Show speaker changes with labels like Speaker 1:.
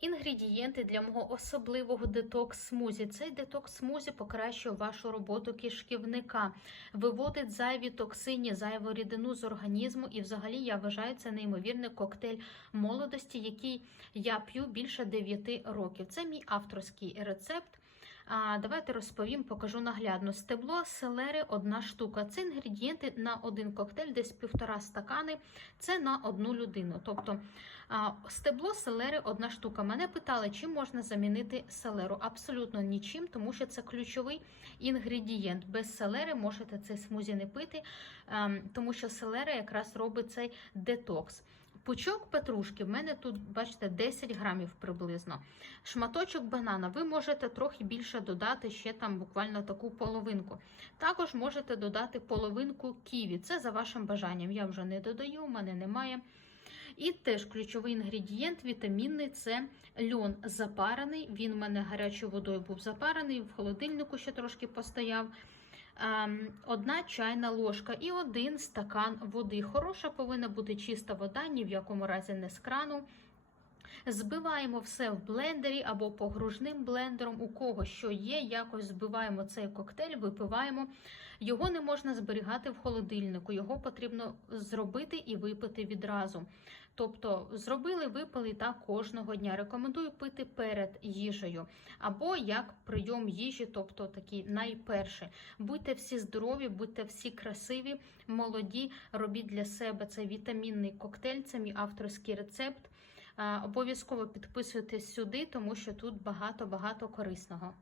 Speaker 1: Інгредієнти для мого особливого детокс-смузі. Цей детокс-смузі покращує вашу роботу кишківника, виводить зайві токсині, зайву рідину з організму. І, взагалі, я вважаю це неймовірний коктейль молодості, який я п'ю більше 9 років. Це мій авторський рецепт. А, Давайте розповім, покажу наглядно. Стебло селери одна штука. Це інгредієнти на один коктейль, десь півтора стакани. Це на одну людину. Тобто а, стебло селери одна штука. Мене питали, чим можна замінити селеру. Абсолютно нічим, тому що це ключовий інгредієнт. Без селери можете цей смузі не пити, ем, тому що селера якраз робить цей детокс. Пучок петрушки, в мене тут, бачите, 10 грамів приблизно. Шматочок банана, ви можете трохи більше додати ще там буквально таку половинку. Також можете додати половинку ківі. Це за вашим бажанням. Я вже не додаю, у мене немає. І теж ключовий інгредієнт вітамінний це льон запарений. Він в мене гарячою водою був запарений, в холодильнику ще трошки постояв. Ем, Одна чайна ложка і один стакан води. Хороша повинна бути чиста вода, ні в якому разі не з крану. Збиваємо все в блендері або погружним блендером. У кого що є, якось збиваємо цей коктейль, випиваємо. Його не можна зберігати в холодильнику, його потрібно зробити і випити відразу. Тобто, зробили, випили так кожного дня. Рекомендую пити перед їжею, або як прийом їжі, тобто такий найперший. Будьте всі здорові, будьте всі красиві, молоді. Робіть для себе цей вітамінний коктейль, це мій авторський рецепт. Обов'язково підписуйтесь сюди, тому що тут багато-багато корисного.